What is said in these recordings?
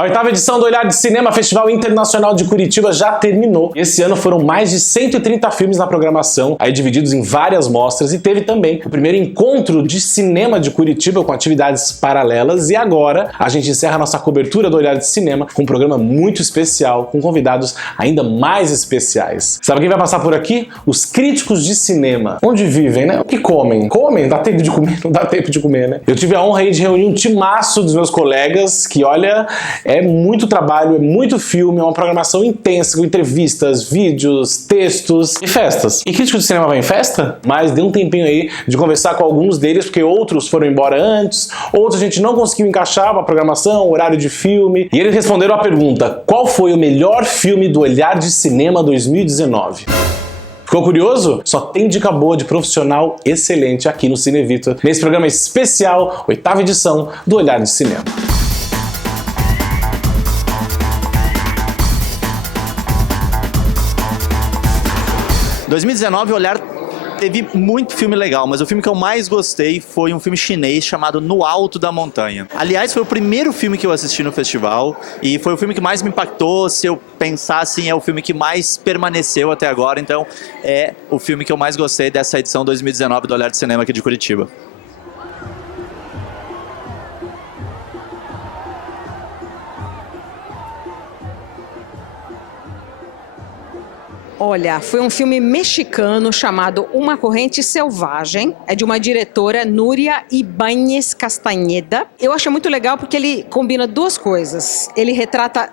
A oitava edição do Olhar de Cinema, Festival Internacional de Curitiba, já terminou. Esse ano foram mais de 130 filmes na programação, aí divididos em várias mostras, e teve também o primeiro encontro de cinema de Curitiba com atividades paralelas. E agora a gente encerra a nossa cobertura do Olhar de Cinema com um programa muito especial, com convidados ainda mais especiais. Sabe quem vai passar por aqui? Os críticos de cinema. Onde vivem, né? O que comem? Comem? Dá tempo de comer? Não dá tempo de comer, né? Eu tive a honra aí de reunir um timaço dos meus colegas que, olha, é muito trabalho, é muito filme, é uma programação intensa com entrevistas, vídeos, textos e festas. E crítico de cinema vai em festa? Mas deu um tempinho aí de conversar com alguns deles, porque outros foram embora antes, outros a gente não conseguiu encaixar a programação, horário de filme. E eles responderam a pergunta: qual foi o melhor filme do Olhar de Cinema 2019? Ficou curioso? Só tem dica boa de profissional excelente aqui no Cine Vitor, nesse programa especial, oitava edição do Olhar de Cinema. Em 2019, o Olhar teve muito filme legal, mas o filme que eu mais gostei foi um filme chinês chamado No Alto da Montanha. Aliás, foi o primeiro filme que eu assisti no festival e foi o filme que mais me impactou. Se eu pensar assim, é o filme que mais permaneceu até agora, então é o filme que eu mais gostei dessa edição 2019 do Olhar de Cinema aqui de Curitiba. Olha, foi um filme mexicano chamado Uma Corrente Selvagem. É de uma diretora, Núria Ibáñez Castañeda. Eu achei muito legal porque ele combina duas coisas. Ele retrata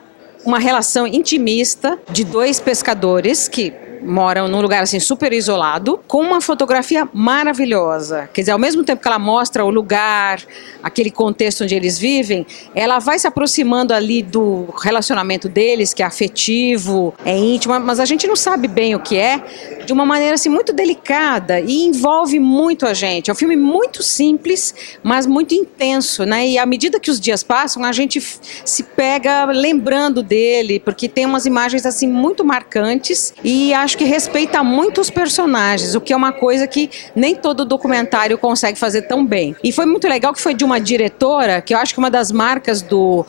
uma relação intimista de dois pescadores que moram num lugar assim super isolado, com uma fotografia maravilhosa. Quer dizer, ao mesmo tempo que ela mostra o lugar, aquele contexto onde eles vivem, ela vai se aproximando ali do relacionamento deles, que é afetivo, é íntimo, mas a gente não sabe bem o que é, de uma maneira assim muito delicada e envolve muito a gente. É um filme muito simples, mas muito intenso, né? E à medida que os dias passam, a gente se pega lembrando dele, porque tem umas imagens assim muito marcantes e acho que respeita muito os personagens, o que é uma coisa que nem todo documentário consegue fazer tão bem. E foi muito legal que foi de uma diretora, que eu acho que uma das marcas do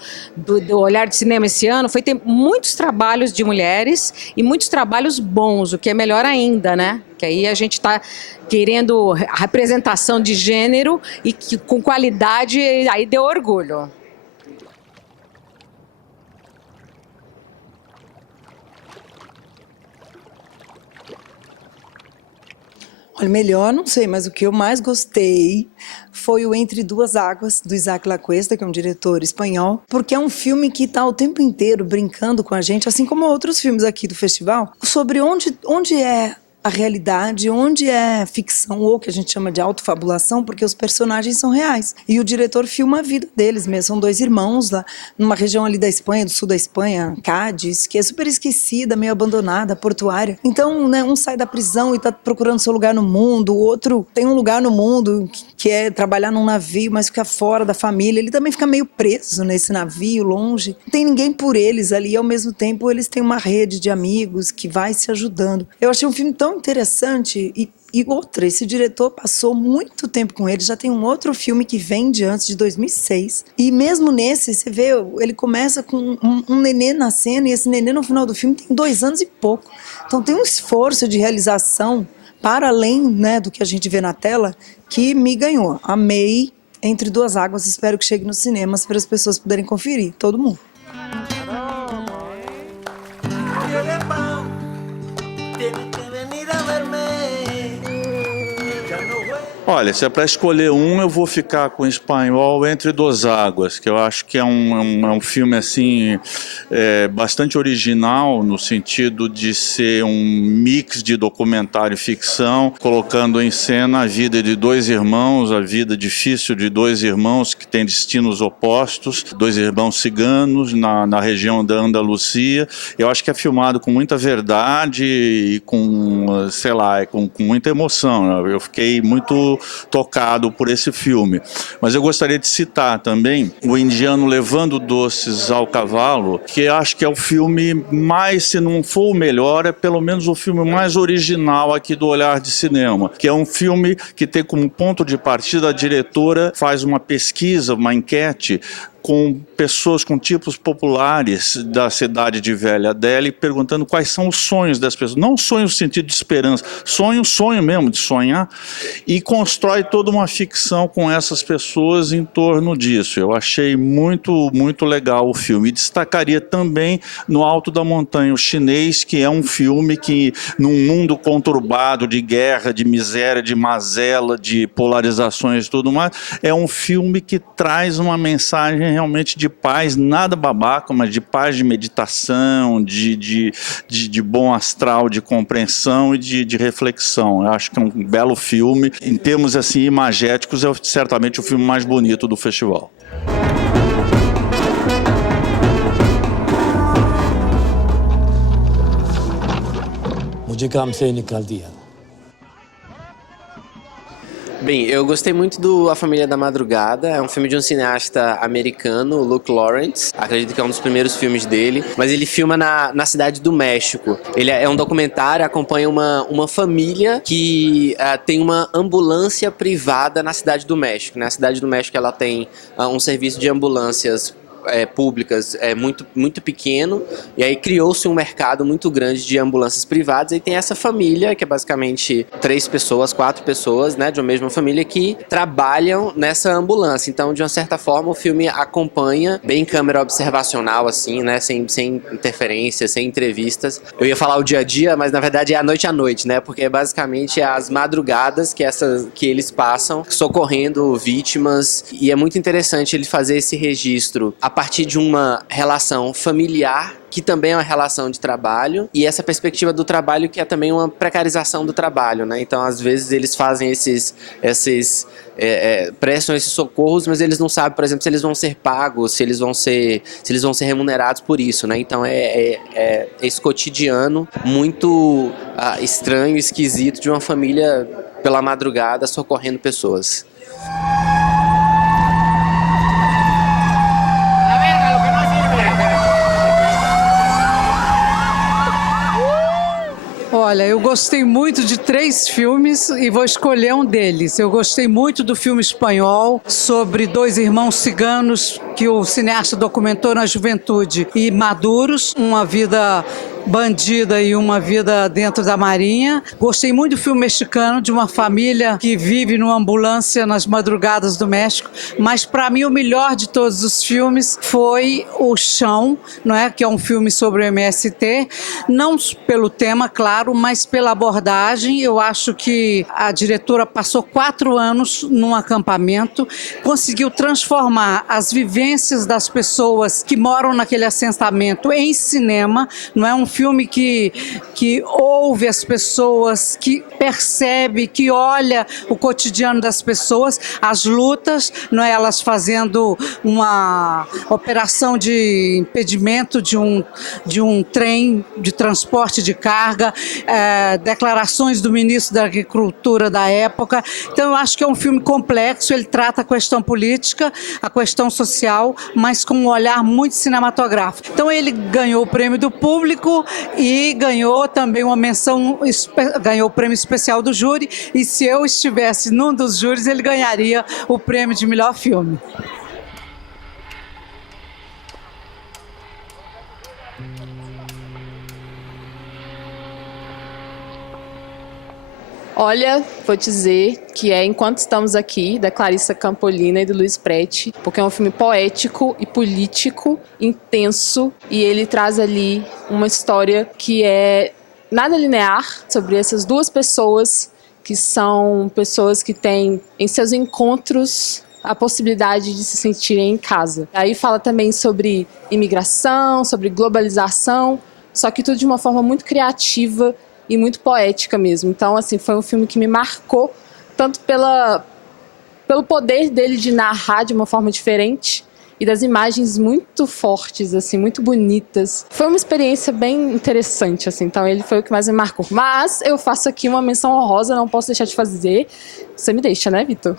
Olhar de Cinema esse ano foi ter muitos trabalhos de mulheres e muitos trabalhos bons, o que é melhor ainda, né? Que aí a gente está querendo a representação de gênero e que, com qualidade, aí deu orgulho. Olha, melhor não sei, mas o que eu mais gostei foi o Entre Duas Águas, do Isaac La Cuesta, que é um diretor espanhol, porque é um filme que está o tempo inteiro brincando com a gente, assim como outros filmes aqui do festival, sobre onde é a realidade, onde é ficção, ou que a gente chama de autofabulação, porque os personagens são reais. E o diretor filma a vida deles mesmo. São dois irmãos lá, numa região ali da Espanha, do sul da Espanha, Cádiz, que é super esquecida, meio abandonada, portuária. Então, né, um sai da prisão e está procurando seu lugar no mundo, o outro tem um lugar no mundo que é trabalhar num navio, mas fica fora da família. Ele também fica meio preso nesse navio, longe. Não tem ninguém por eles ali, e ao mesmo tempo eles têm uma rede de amigos que vai se ajudando. Eu achei um filme tão interessante e outra, esse diretor passou muito tempo com ele, já tem um outro filme que vem de antes, de 2006, e mesmo nesse, você vê, ele começa com um nenê nascendo, e esse nenê no final do filme tem 2 anos e pouco, então tem um esforço de realização para além, né, do que a gente vê na tela, que me ganhou. Amei Entre Duas Águas, espero que chegue nos cinemas para as pessoas poderem conferir, todo mundo. Olha, se é para escolher um, eu vou ficar com o espanhol Entre Duas Águas, que eu acho que é um filme assim bastante original no sentido de ser um mix de documentário e ficção, colocando em cena a vida de dois irmãos, a vida difícil de dois irmãos que têm destinos opostos, dois irmãos ciganos na região da Andalucia. Eu acho que é filmado com muita verdade e com, sei lá, com muita emoção. Eu fiquei muito tocado por esse filme. Mas eu gostaria de citar também O Indiano Levando Doces ao Cavalo, que acho que é o filme mais, se não for o melhor, é pelo menos o filme mais original aqui do Olhar de Cinema, que é um filme que tem como ponto de partida a diretora faz uma pesquisa, uma enquete com pessoas com tipos populares da cidade de Velha Delhi, perguntando quais são os sonhos das pessoas. Não sonhos no sentido de esperança, sonho mesmo, de sonhar, e constrói toda uma ficção com essas pessoas em torno disso. Eu achei muito, muito legal o filme. E destacaria também No Alto da Montanha, o Chinês, que é um filme que, num mundo conturbado de guerra, de miséria, de mazela, de polarizações e tudo mais, é um filme que traz uma mensagem realmente de paz, nada babaca, mas de paz, de meditação, de bom astral, de compreensão e de reflexão. Eu acho que é um belo filme. Em termos assim, imagéticos, é certamente o filme mais bonito do festival. मुझे काम से निकाल दिया। Bem, eu gostei muito do A Família da Madrugada. É um filme de um cineasta americano, Luke Lawrence. Acredito que é um dos primeiros filmes dele. Mas ele filma na cidade do México. Ele é um documentário, acompanha uma família que tem uma ambulância privada na cidade do México. Na cidade do México ela tem um serviço de ambulâncias públicas muito, muito pequeno, e aí criou-se um mercado muito grande de ambulâncias privadas, e tem essa família, que é basicamente 4 pessoas, né, de uma mesma família, que trabalham nessa ambulância. Então, de uma certa forma, o filme acompanha bem câmera observacional, assim, né, sem interferência, sem entrevistas. Eu ia falar o dia a dia, mas na verdade é a noite, né, porque basicamente é as madrugadas que eles passam socorrendo vítimas, e é muito interessante ele fazer esse registro a partir de uma relação familiar, que também é uma relação de trabalho, e essa perspectiva do trabalho que é também uma precarização do trabalho, né? Então, às vezes, eles fazem prestam esses socorros, mas eles não sabem, por exemplo, se eles vão ser pagos, se eles vão ser remunerados por isso, né? Então, é esse cotidiano muito estranho, esquisito, de uma família pela madrugada socorrendo pessoas. Olha, eu gostei muito de 3 filmes e vou escolher um deles. Eu gostei muito do filme espanhol sobre 2 irmãos ciganos que o cineasta documentou na juventude e maduros, uma vida bandida e uma vida dentro da marinha. Gostei muito do filme mexicano, de uma família que vive numa ambulância nas madrugadas do México, mas para mim o melhor de todos os filmes foi O Chão, não é? Que é um filme sobre o MST, não pelo tema, claro, mas pela abordagem. Eu acho que a diretora passou 4 anos num acampamento, conseguiu transformar as vivências das pessoas que moram naquele assentamento em cinema, não é? Um filme que ouve as pessoas, que percebe, que olha o cotidiano das pessoas, as lutas, não é? Elas fazendo uma operação de impedimento de um trem de transporte de carga, declarações do ministro da Agricultura da época. Então eu acho que é um filme complexo, ele trata a questão política, a questão social, mas com um olhar muito cinematográfico. Então ele ganhou o prêmio do público e ganhou também uma menção, ganhou o prêmio especial do júri, e se eu estivesse num dos júris, ele ganharia o prêmio de melhor filme. Olha, vou dizer que Enquanto Estamos Aqui, da Clarissa Campolina e do Luiz Preti, porque é um filme poético e político, intenso, e ele traz ali uma história que é nada linear sobre essas 2 pessoas, que são pessoas que têm em seus encontros a possibilidade de se sentirem em casa. Aí fala também sobre imigração, sobre globalização, só que tudo de uma forma muito criativa e muito poética mesmo. Então, assim, foi um filme que me marcou, tanto pelo poder dele de narrar de uma forma diferente e das imagens muito fortes, assim, muito bonitas. Foi uma experiência bem interessante, assim, então ele foi o que mais me marcou. Mas eu faço aqui uma menção honrosa, não posso deixar de fazer. Você me deixa, né, Vitor?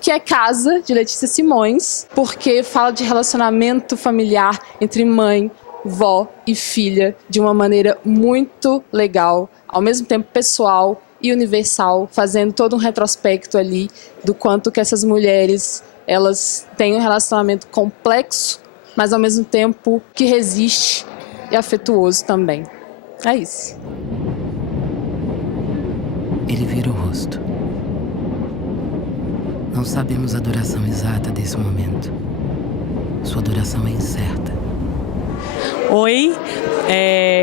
Que é Casa, de Letícia Simões, porque fala de relacionamento familiar entre mãe, vó e filha de uma maneira muito legal, ao mesmo tempo pessoal e universal, fazendo todo um retrospecto ali do quanto que essas mulheres elas têm um relacionamento complexo, mas ao mesmo tempo que resiste e afetuoso também. É isso. Ele vira o rosto. Não sabemos a duração exata desse momento. Sua duração é incerta. Oi,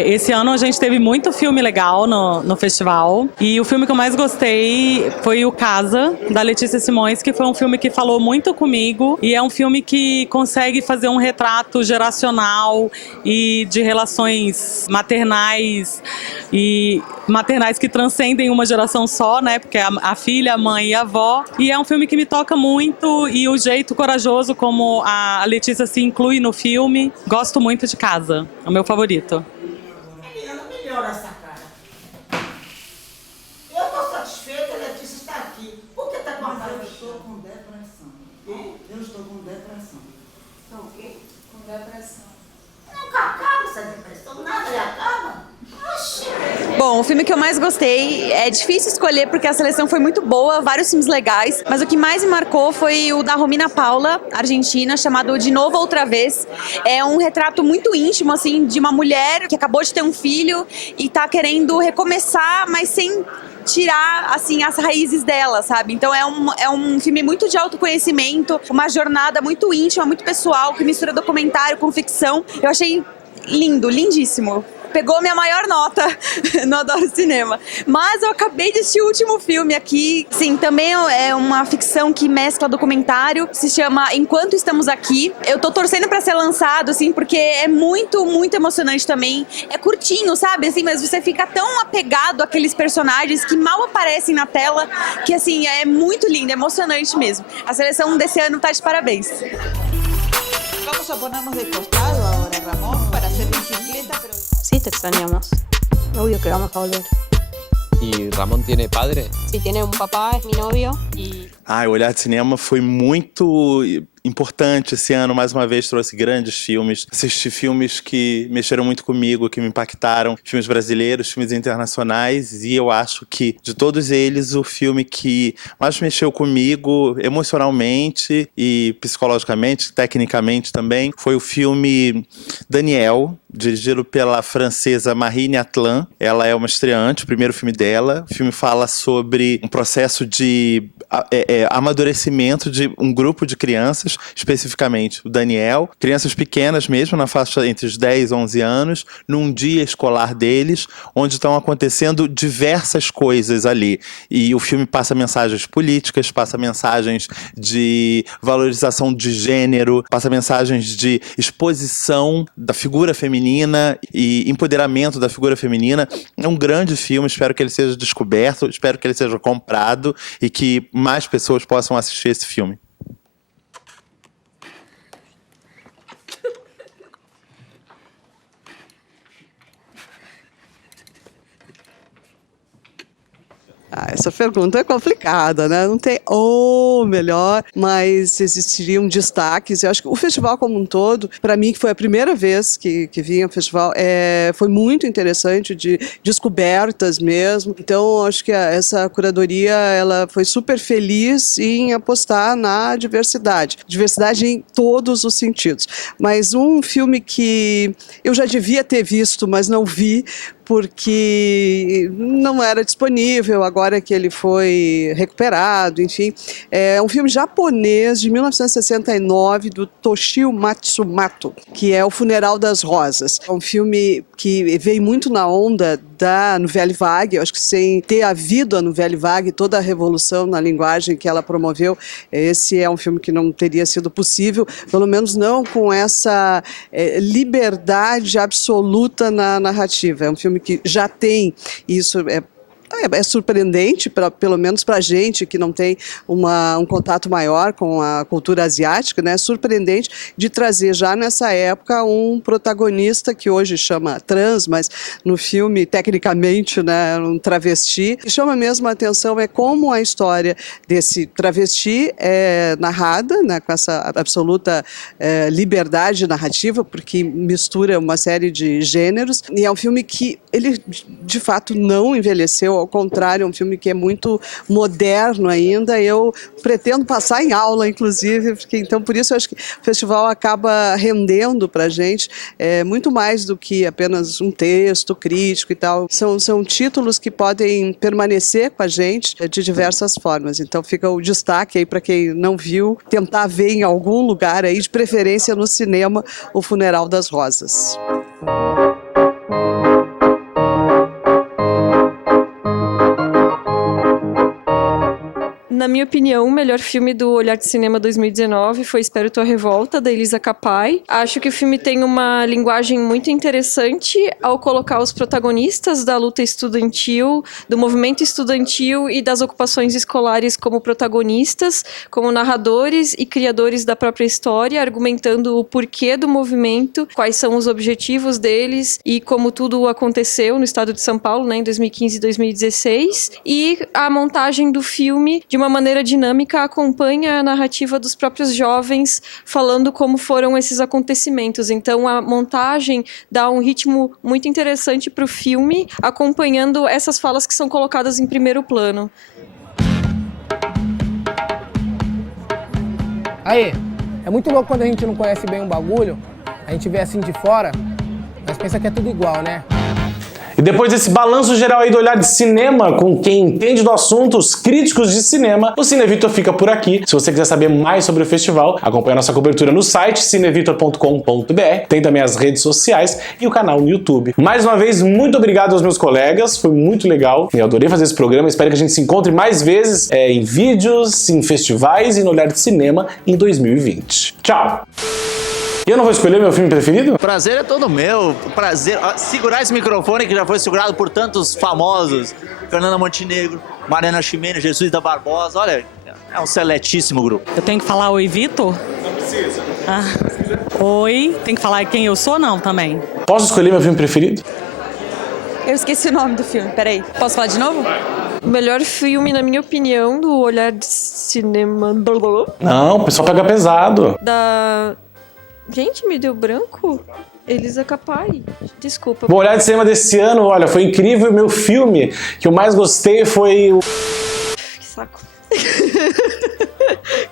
esse ano a gente teve muito filme legal no festival e o filme que eu mais gostei foi o Casa, da Letícia Simões, que foi um filme que falou muito comigo e é um filme que consegue fazer um retrato geracional e de relações maternais e maternais que transcendem uma geração só, né, porque a filha, a mãe e a avó, e é um filme que me toca muito e o jeito corajoso como a Letícia se inclui no filme, gosto muito de Casa. É o meu favorito. Menina, não melhora essa cara. Eu estou satisfeita, a Letícia está aqui. Por que está com a cara? Eu estou com depressão. Eu estou com depressão. Então o quê? Com depressão. Nunca acaba essa depressão, nada lhe acaba. Oxi. Bom, o filme que eu mais gostei, é difícil escolher porque a seleção foi muito boa, vários filmes legais, mas o que mais me marcou foi o da Romina Paula, argentina, chamado De Novo Outra Vez. É um retrato muito íntimo, assim, de uma mulher que acabou de ter um filho e tá querendo recomeçar, mas sem tirar, assim, as raízes dela, sabe? Então é um filme muito de autoconhecimento, uma jornada muito íntima, muito pessoal, que mistura documentário com ficção. Eu achei lindo, lindíssimo. Pegou minha maior nota no Adoro Cinema. Mas eu acabei de assistir o último filme aqui. Sim, também é uma ficção que mescla documentário. Se chama Enquanto Estamos Aqui. Eu tô torcendo pra ser lançado, assim, porque é muito, muito emocionante também. É curtinho, sabe? Assim, mas você fica tão apegado àqueles personagens que mal aparecem na tela, que, assim, é muito lindo, é emocionante mesmo. A seleção desse ano tá de parabéns. Vamos a ponernos de costado ahora, Ramón, para hacer bicicleta, pero... Sí, te extrañamos. Obvio que vamos a volver. ¿Y Ramón tiene padre? Sí, tiene un papá, es mi novio y... O Olhar de Cinema foi muito importante esse ano. Mais uma vez trouxe grandes filmes. Assisti filmes que mexeram muito comigo, que me impactaram. Filmes brasileiros, filmes internacionais. E eu acho que, de todos eles, o filme que mais mexeu comigo emocionalmente e psicologicamente, tecnicamente também, foi o filme Daniel, dirigido pela francesa Marine Atlan. Ela é uma estreante, o primeiro filme dela. O filme fala sobre um processo de amadurecimento de um grupo de crianças, especificamente o Daniel, crianças pequenas mesmo, na faixa entre os 10 e 11 anos, num dia escolar deles, onde estão acontecendo diversas coisas ali. E o filme passa mensagens políticas, passa mensagens de valorização de gênero, passa mensagens de exposição da figura feminina e empoderamento da figura feminina. É um grande filme, espero que ele seja descoberto, espero que ele seja comprado e que mais pessoas possam assistir esse filme. Essa pergunta é complicada, né? Não tem o melhor, mas existiriam destaques. Eu acho que o festival como um todo, para mim, que foi a primeira vez que vim ao festival, foi muito interessante, de descobertas mesmo. Então, acho que essa curadoria ela foi super feliz em apostar na diversidade. Diversidade em todos os sentidos. Mas um filme que eu já devia ter visto, mas não vi, porque não era disponível, agora que ele foi recuperado, enfim. É um filme japonês de 1969, do Toshio Matsumoto, que é O Funeral das Rosas. É um filme que veio muito na onda da Nouvelle Vague. Eu acho que sem ter havido a Nouvelle Vague, toda a revolução na linguagem que ela promoveu, esse é um filme que não teria sido possível, pelo menos não com essa liberdade absoluta na narrativa. É um filme que já tem isso, é surpreendente, pelo menos para a gente que não tem um contato maior com a cultura asiática, né? É surpreendente de trazer já nessa época um protagonista que hoje chama trans, mas no filme, tecnicamente, né, um travesti. O que chama mesmo a atenção é como a história desse travesti é narrada, né, com essa absoluta liberdade narrativa, porque mistura uma série de gêneros. E é um filme que ele, de fato, não envelheceu ao contrário, é um filme que é muito moderno ainda. Eu pretendo passar em aula, inclusive, porque então por isso eu acho que o festival acaba rendendo para a gente muito mais do que apenas um texto crítico e tal. São títulos que podem permanecer com a gente de diversas formas. Então fica o destaque aí para quem não viu, tentar ver em algum lugar aí, de preferência no cinema, O Funeral das Rosas. Na minha opinião, o melhor filme do Olhar de Cinema 2019 foi Espero Tua Revolta, da Elisa Capai. Acho que o filme tem uma linguagem muito interessante ao colocar os protagonistas da luta estudantil, do movimento estudantil e das ocupações escolares como protagonistas, como narradores e criadores da própria história, argumentando o porquê do movimento, quais são os objetivos deles e como tudo aconteceu no estado de São Paulo, né, em 2015 e 2016. E a montagem do filme, de uma maneira dinâmica, acompanha a narrativa dos próprios jovens falando como foram esses acontecimentos. Então a montagem dá um ritmo muito interessante para o filme, acompanhando essas falas que são colocadas em primeiro plano. Aí, é muito louco quando a gente não conhece bem um bagulho, a gente vê assim de fora, mas pensa que é tudo igual, né? E depois desse balanço geral aí do Olhar de Cinema, com quem entende do assunto, os críticos de cinema, o Cine Vitor fica por aqui. Se você quiser saber mais sobre o festival, acompanhe a nossa cobertura no site cinevitor.com.br, tem também as redes sociais e o canal no YouTube. Mais uma vez, muito obrigado aos meus colegas, foi muito legal. Eu adorei fazer esse programa, espero que a gente se encontre mais vezes em vídeos, em festivais e no Olhar de Cinema em 2020. Tchau! E eu não vou escolher meu filme preferido? O prazer é todo meu. O prazer... Segurar esse microfone que já foi segurado por tantos famosos. Fernanda Montenegro, Mariana Ximenes, Jesus da Barbosa. Olha, é um seletíssimo grupo. Eu tenho que falar oi, Vitor? Não precisa. Oi. Tem que falar quem eu sou, não, também? Posso escolher meu filme preferido? Eu esqueci o nome do filme, peraí. Posso falar de novo? O melhor filme, na minha opinião, do Olhar de Cinema... Não, o pessoal pega pesado. Gente, me deu branco? Elisa Capai. Desculpa. O Olhar de Cinema desse ano, olha, foi incrível. O meu filme que eu mais gostei foi o... Que saco.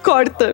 Corta.